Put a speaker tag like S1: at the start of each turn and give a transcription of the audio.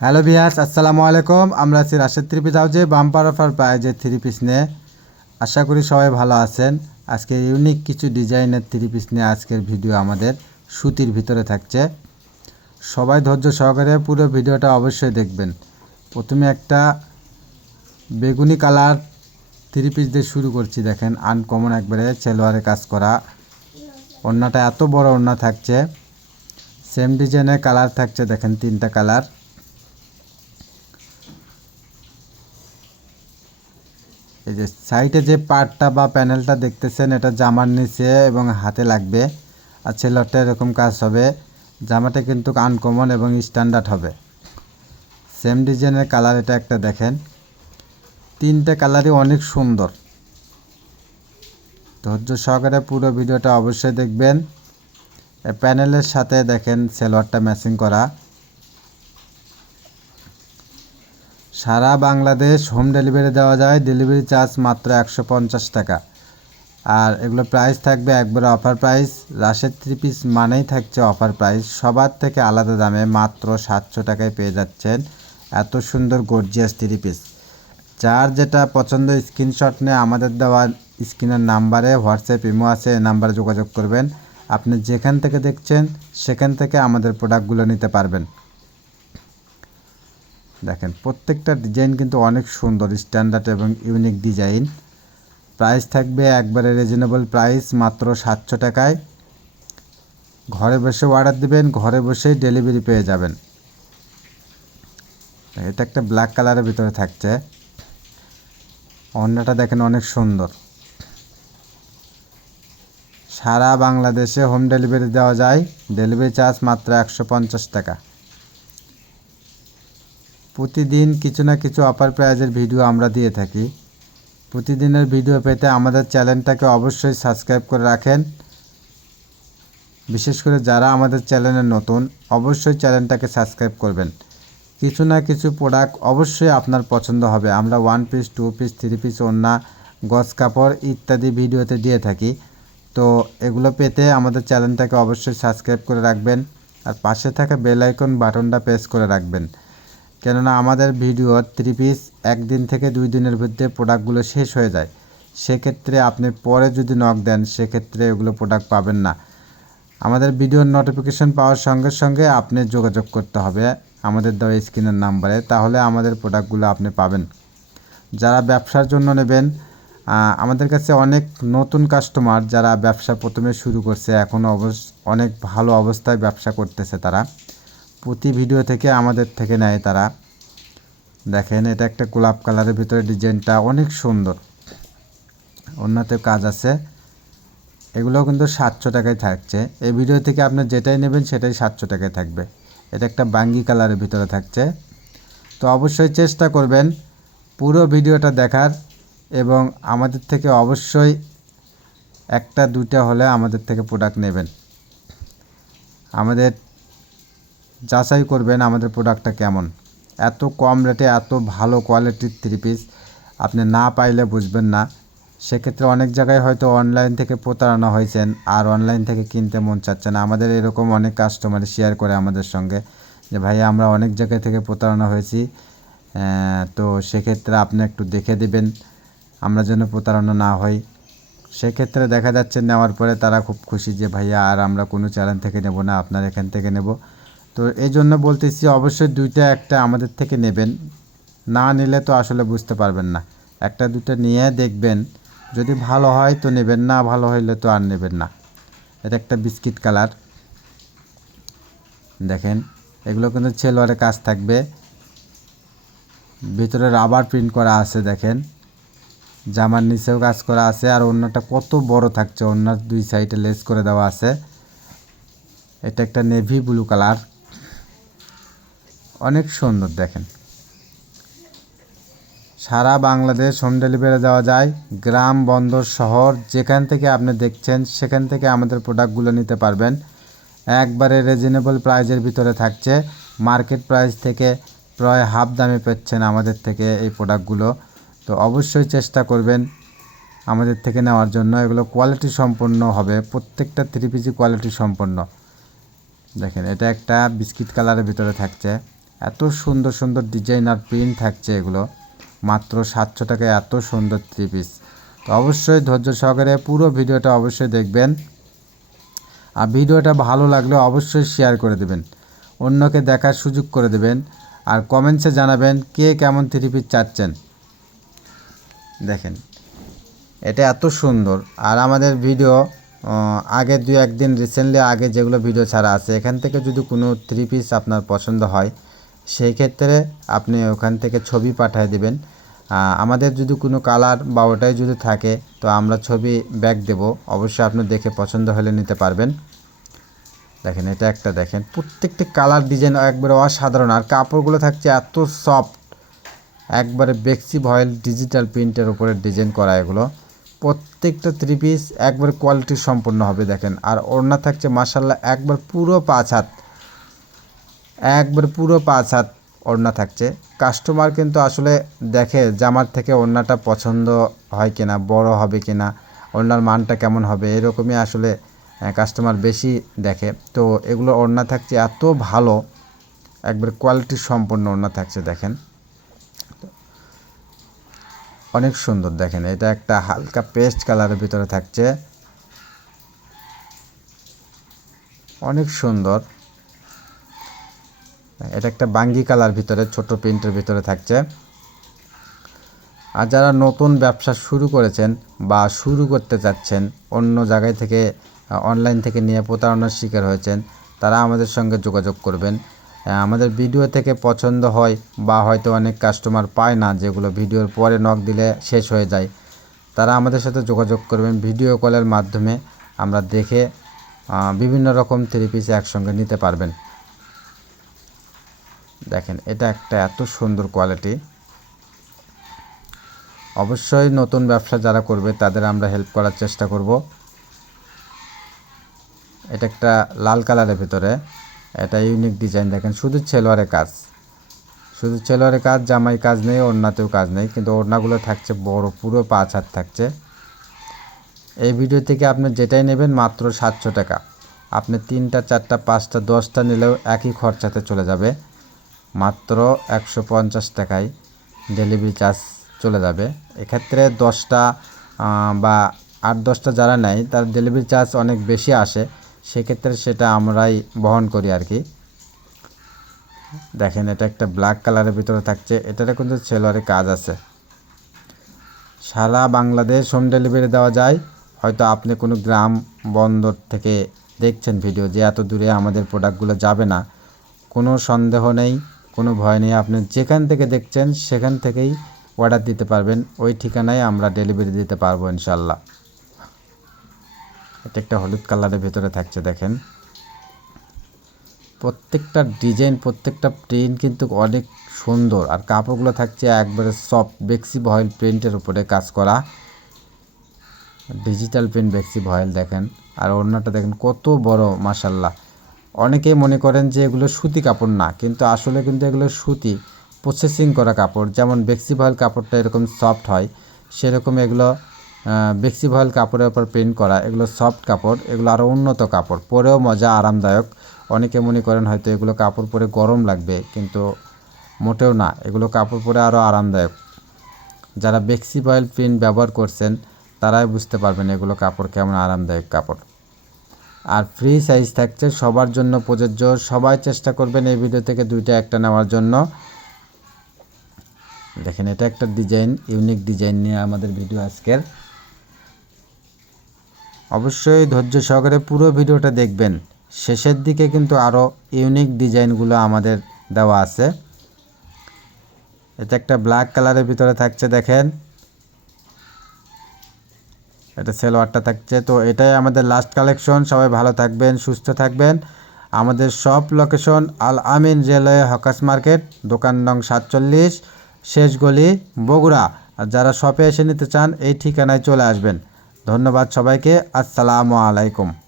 S1: Hello বিয়াস আসসালামু আলাইকুম আমরা আছি রাশেদ থ্রি পিস হাউজে বাম্পার অফার যে থ্রি পিস নিয়ে। আশা করি সবাই ভালো আছেন। আজকে ইউনিক কিছু ডিজাইনের থ্রি পিস নিয়ে আজকের ভিডিও আমাদের সুতির ভিতরে থাকছে। সবাই ধৈর্য সহকারে পুরো ভিডিওটা অবশ্যই দেখবেন। প্রথমে একটা বেগুনি কালার থ্রি পিস দিয়ে শুরু করছি, দেখেন আনকমন একবারে সেলোয়ারে কাজ করা। ওড়নাটা এত বড় ওড়না থাকছে। সেম ডিজাইনের কালার থাকছে, দেখেন, তিনটা কালার। এই যে সাইডে যে পার্টটা বা প্যানেলটা দেখতেছেন, এটা জামার নিচে এবং হাতে লাগবে। আর ছেলেটা এরকম কাজ হবে, জামাটা কিন্তু আনকমন এবং স্ট্যান্ডার্ড হবে। সেম ডিজাইনের কালার এটা একটা দেখেন। তিনটে কালারই অনেক সুন্দর। ধৈর্য সহকারে পুরো ভিডিওটা অবশ্যই দেখবেন। প্যানেলের সাথে দেখেন সেলোয়ারটা ম্যাচিং করা। সারা বাংলাদেশ হোম ডেলিভারি দেওয়া যায়। ডেলিভারি চার্জ মাত্র একশো পঞ্চাশ টাকা। আর এগুলো প্রাইস থাকবে একবারে অফার প্রাইস। রাশের থ্রি পিস মানেই থাকছে অফার প্রাইস। সবার থেকে আলাদা দামে মাত্র সাতশো টাকায় পেয়ে যাচ্ছেন এত সুন্দর গর্জিয়াস থ্রি পিস। যার যেটা পছন্দ স্ক্রিনশট নিয়ে আমাদের দেওয়া স্ক্রিনের নাম্বারে হোয়াটসঅ্যাপ, ইমো আছে, এই নাম্বারে যোগাযোগ করবেন। আপনি যেখান থেকে দেখছেন, সেখান থেকে আমাদের প্রোডাক্টগুলো নিতে পারবেন। দেখেন, প্রত্যেকটা ডিজাইন কিন্তু অনেক সুন্দর স্ট্যান্ডার্ড এবং ইউনিক ডিজাইন প্রাইস থাকবে একবারে রিজনেবল প্রাইস মাত্র সাতশো টাকায়। ঘরে বসে অর্ডার দেবেন, ঘরে বসেই ডেলিভারি পেয়ে যাবেন। এটা একটা ব্ল্যাক কালারের ভিতরে থাকছে। অন্যটা দেখেন অনেক সুন্দর। সারা বাংলাদেশে হোম ডেলিভারি দেওয়া যায়। ডেলিভারি চার্জ মাত্র একশো পঞ্চাশ টাকা। প্রতিদিন কিছু না কিছু অফার প্রাইজের ভিডিও আমরা দিয়ে থাকি। প্রতিদিনের ভিডিও পেতে আমাদের চ্যানেলটাকে অবশ্যই সাবস্ক্রাইব করে রাখেন। বিশেষ করে যারা আমাদের চ্যানেলে নতুন, অবশ্যই চ্যানেলটাকে সাবস্ক্রাইব করবেন। কিছু না কিছু প্রোডাক্ট অবশ্যই আপনার পছন্দ হবে। আমরা one piece two piece three piece ওড়না গজ কাপড় ইত্যাদি ভিডিওতে দিয়ে থাকি। তো এগুলো পেতে আমাদের চ্যানেলটাকে অবশ্যই সাবস্ক্রাইব করে রাখবেন। আর পাশে থাকা বেল আইকন বাটনটা প্রেস করে রাখবেন। কেননা আমাদের ভিডিও থ্রি পিস একদিন থেকে দুই দিনের মধ্যে প্রোডাক্টগুলো শেষ হয়ে যায়। সেক্ষেত্রে আপনি পরে যদি নক দেন, সেক্ষেত্রে এগুলো প্রোডাক্ট পাবেন না। আমাদের ভিডিওর নোটিফিকেশন পাওয়ার সঙ্গে সঙ্গে আপনি যোগাযোগ করতে হবে আমাদের দেওয়া স্ক্রিনের নাম্বারে তাহলে আমাদের প্রোডাক্টগুলো আপনি পাবেন। যারা ব্যবসার জন্য নেবেন আমাদের কাছে অনেক নতুন কাস্টমার যারা ব্যবসা প্রথমে শুরু করছে এখনও অবস, অনেক ভালো অবস্থায় ব্যবসা করতেছে তারা। প্রতি ভিডিও থেকে আমাদের থেকে নেয় তারা। দেখেন, এটা একটা গোলাপ কালারের ভিতরে ডিজাইনটা অনেক সুন্দর। অন্যতে কাজ আছে। এগুলো কিন্তু সাতশো টাকায় থাকছে। এই ভিডিও থেকে আপনি যেটাই নেবেন, সেটাই সাতশো টাকায় থাকবে। এটা একটা বাঙ্গি কালারের ভিতরে থাকছে। তো অবশ্যই চেষ্টা করবেন পুরো ভিডিওটা দেখার এবং আমাদের থেকে অবশ্যই একটা, দুইটা হলে আমাদের থেকে প্রোডাক্ট নেবেন। আমাদের যাচাই করবেন আমাদের প্রোডাক্টটা কেমন। এত কম রেটে এত ভালো কোয়ালিটির থ্রি পিস আপনি না পাইলে বুঝবেন না। সেক্ষেত্রে অনেক জায়গায় হয়তো অনলাইন থেকে প্রতারণা হয়েছেন আর অনলাইন থেকে কিনতে মন চাচ্ছে না। আমাদের এরকম অনেক কাস্টমার শেয়ার করে আমাদের সঙ্গে যে, ভাই, আমরা অনেক জায়গায় থেকে প্রতারণা হয়েছি তো সেক্ষেত্রে আপনি একটু দেখে দেবেন, আমরা যেন প্রতারণা না হই। সেক্ষেত্রে দেখা যাচ্ছে নেওয়ার পরে তারা খুব খুশি যে, ভাইয়া, আর আমরা কোনো চ্যানেল থেকে নেব না, আপনার এখান থেকে নেব। তো এই জন্য বলতেছি অবশ্যই দুইটা একটা আমাদের থেকে নেবেন। না নিলে তো আসলে বুঝতে পারবেন না। একটা দুটো নিয়ে দেখবেন, যদি ভালো হয় তো নেবেন, না ভালো হইলে তো আর নেবেন না। এটা একটা বিস্কিট কালার। দেখেন, এগুলো কিন্তু ছেলোয়ারে কাজ থাকবে। ভিতরে রাবার প্রিন্ট করা আছে, দেখেন। জামার নিচেও কাজ করা আছে, আর অন্যটা কত বড় থাকছে অন্য দুই সাইডে লেস করে দেওয়া আছে। এটা একটা নেভি ব্লু কালার। অনেক সুন্দর, দেখেন। সারা বাংলাদেশ হোম ডেলিভারি দেওয়া যায়। গ্রাম, বন্দর, শহর, যেখান থেকে আপনি দেখছেন, সেখান থেকে আমাদের প্রোডাক্টগুলো নিতে পারবেন। একবারে রিজনেবল প্রাইজের ভিতরে থাকছে। মার্কেট প্রাইস থেকে প্রায় হাফ দামে পাচ্ছেন আমাদের থেকে এই প্রোডাক্টগুলো তো অবশ্যই চেষ্টা করবেন আমাদের থেকে নেওয়ার জন্য। এগুলো কোয়ালিটি সম্পন্ন হবে। প্রত্যেকটা থ্রি পিসি কোয়ালিটি সম্পন্ন। দেখেন, এটা একটা বিস্কিট কালারের ভিতরে থাকছে। এত সুন্দর সুন্দর ডিজাইন আর প্রিন্ট থাকছে এগুলো। মাত্র সাতশো টাকায় এত সুন্দর থ্রি পিস তো অবশ্যই ধৈর্য সহকারে পুরো ভিডিওটা অবশ্যই দেখবেন। আর ভিডিওটা ভালো লাগলে অবশ্যই শেয়ার করে দেবেন। অন্যকে দেখার সুযোগ করে দেবেন। আর কমেন্টসে জানাবেন কে কেমন থ্রি পিস চাচ্ছেন। দেখেন, এটা এত সুন্দর। আর আমাদের ভিডিও আগে দু একদিন রিসেন্টলি আগে যেগুলো ভিডিও ছাড়া আছে, এখান থেকে যদি কোনো থ্রি পিস আপনার পছন্দ হয় সেই ক্ষেত্রে আপনি ওখান থেকে ছবি পাঠিয়ে দেবেন। আমাদের যদি কোনো কালার বা ওটাই যদি থাকে, তো আমরা ছবি ব্যাক দেব। অবশ্যই আপনি দেখে পছন্দ হলে নিতে পারবেন। দেখেন, এটা একটা দেখেন। প্রত্যেকটি কালার ডিজাইন একবারে অসাধারণ। আর কাপড়গুলো থাকছে এত সফট একবারে বেক্সি ভয়েল ডিজিটাল প্রিন্টের উপরে ডিজাইন করা এগুলো। প্রত্যেকটা থ্রি পিস একবারে কোয়ালিটি সম্পন্ন হবে, দেখেন। আর ওড়না থাকছে মাসাল্লাহ একবার পুরো পাঁচ হাত। একবার পুরো পাঁচ হাত ওড়না থাকছে। কাস্টমার কিন্তু আসলে দেখে জামার থেকে ওড়নাটা পছন্দ হয় কিনা, বড় হবে কিনা, ওড়নার মানটা কেমন হবে, এরকমই আসলে কাস্টমার বেশি দেখে। তো এগুলো ওড়না থাকছে এত ভালো, একবার কোয়ালিটি সম্পন্ন ওড়না থাকছে দেখেন। অনেক সুন্দর দেখেন, এটা একটা হালকা পেস্ট কালারের ভিতরে থাকছে। অনেক সুন্দর। এটা একটা বাঙ্গি কালার ভিতরে, ছোট প্রিন্টের ভিতরে থাকছে। আর যারা নতুন ব্যবসা শুরু করেছেন বা শুরু করতে চাচ্ছেন, অন্য জায়গায় থেকে অনলাইন থেকে নিয়ে প্রতারণার শিকার হয়েছেন, তারা আমাদের সঙ্গে যোগাযোগ করবেন। আমাদের ভিডিও থেকে পছন্দ হয় বা হয়তো অনেক কাস্টমার পায় না, যেগুলো ভিডিওর পরে নক দিলে শেষ হয়ে যায়, তারা আমাদের সাথে যোগাযোগ করবেন ভিডিও কলের মাধ্যমে। আমরা দেখে বিভিন্ন রকম থ্রি পিস একসঙ্গে নিতে পারবেন। দেখেন, এটা একটা এত সুন্দর কোয়ালিটি অবশ্যই নতুন ব্যবসা যারা করবে, তাদের আমরা হেল্প করার চেষ্টা করব। এটা একটা লাল কালারের ভিতরে। এটা ইউনিক ডিজাইন দেখেন, শুধু ছেলোয়ারের কাজ। শুধু ছেলোয়ারের কাজ, জামাই কাজ নেই, ওড়নাতেও কাজ নেই, কিন্তু ওড়নাগুলো থাকছে বড়, পুরো পাঁচ হাত থাকছে। এই ভিডিও থেকে আপনি যেটাই নেবেন, মাত্র সাতশো টাকা। আপনি তিনটা, চারটা, পাঁচটা, দশটা নিলেও একই খরচাতে চলে যাবে। মাত্র একশো পঞ্চাশ টাকায় ডেলিভারি চার্জ চলে যাবে। এক্ষেত্রে দশটা বা আট, দশটা যারা নেয়, তার ডেলিভারি চার্জ অনেক বেশি আসে। সেক্ষেত্রে সেটা আমরাই বহন করি আর কি। দেখেন, এটা একটা ব্ল্যাক কালারের ভিতরে থাকছে। এটাতে কিন্তু সেলোয়ারে কাজ আছে। সারা বাংলাদেশ হোম ডেলিভারি দেওয়া যায়। হয়তো আপনি কোনো গ্রাম বন্দর থেকে দেখছেন ভিডিও যে এত দূরে আমাদের প্রোডাক্টগুলো যাবে না। কোনো সন্দেহ নেই। কোনো ভয় নেই। আপনি যেখান থেকে দেখছেন, সেখান থেকেই অর্ডার দিতে পারবেন। ওই ঠিকানায় আমরা ডেলিভারি দিতে পারব ইনশাল্লাহ এটা একটা হলুদ কালারের ভেতরে থাকছে, দেখেন। প্রত্যেকটা ডিজাইন প্রত্যেকটা প্রিন্ট কিন্তু অনেক সুন্দর। আর কাপড়গুলো থাকছে একবারে সফট বেক্সি ভয়েল প্রিন্টের উপরে কাজ করা। ডিজিটাল প্রিন্ট বেক্সি ভয়েল দেখেন। আর অন্যটা দেখেন, কত বড় মাসাল্লাহ অনেকেই মনে করেন যে এগুলো সুতি কাপড় না, কিন্তু আসলে কিন্তু এগুলো সুতি প্রসেসিং করা কাপড়। যেমন বেক্সি ভয়েল কাপড়টা এরকম সফট হয়, সেরকম এগুলো বেক্সি ভয়েল কাপড়ের উপর প্রিন্ট করা, এগুলো সফট কাপড়, এগুলো আরও উন্নত কাপড়। পরেও মজা, আরামদায়ক। অনেকে মনে করেন হয়তো এগুলো কাপড় পরে গরম লাগবে, কিন্তু মোটেও না। এগুলো কাপড় পরে আরও আরামদায়ক। যারা বেক্সি ভয়েল প্রিন্ট ব্যবহার করছেন, তারাই বুঝতে পারবেন এগুলো কাপড় কেমন আরামদায়ক কাপড়। আর ফ্রি সাইজ থাকছে, সবার জন্য প্রযোজ্য। সবাই চেষ্টা করবেন এই ভিডিও থেকে দুইটা, একটা নেওয়ার জন্য। দেখেন, এটা একটা ডিজাইন ইউনিক ডিজাইন নিয়ে আমাদের ভিডিও আজকের। অবশ্যই ধৈর্য সহকারে পুরো ভিডিওটা দেখবেন। শেষের দিকে কিন্তু আরও ইউনিক ডিজাইনগুলো আমাদের দেওয়া আছে। এটা একটা ব্ল্যাক কালারের ভিতরে থাকছে, দেখেন। এটা সেলোয়ারটা থাকছে। তো এটাই আমাদের লাস্ট কালেকশন সবাই ভালো থাকবেন, সুস্থ থাকবেন। আমাদের সব location Al Amin railway hawkers market, দোকান নং সাতচল্লিশ, শেষ গলি, বগুড়া। আর যারা শপে এসে নিতে চান, এই ঠিকানায় চলে আসবেন। ধন্যবাদ সবাইকে। আসসালামু আলাইকুম।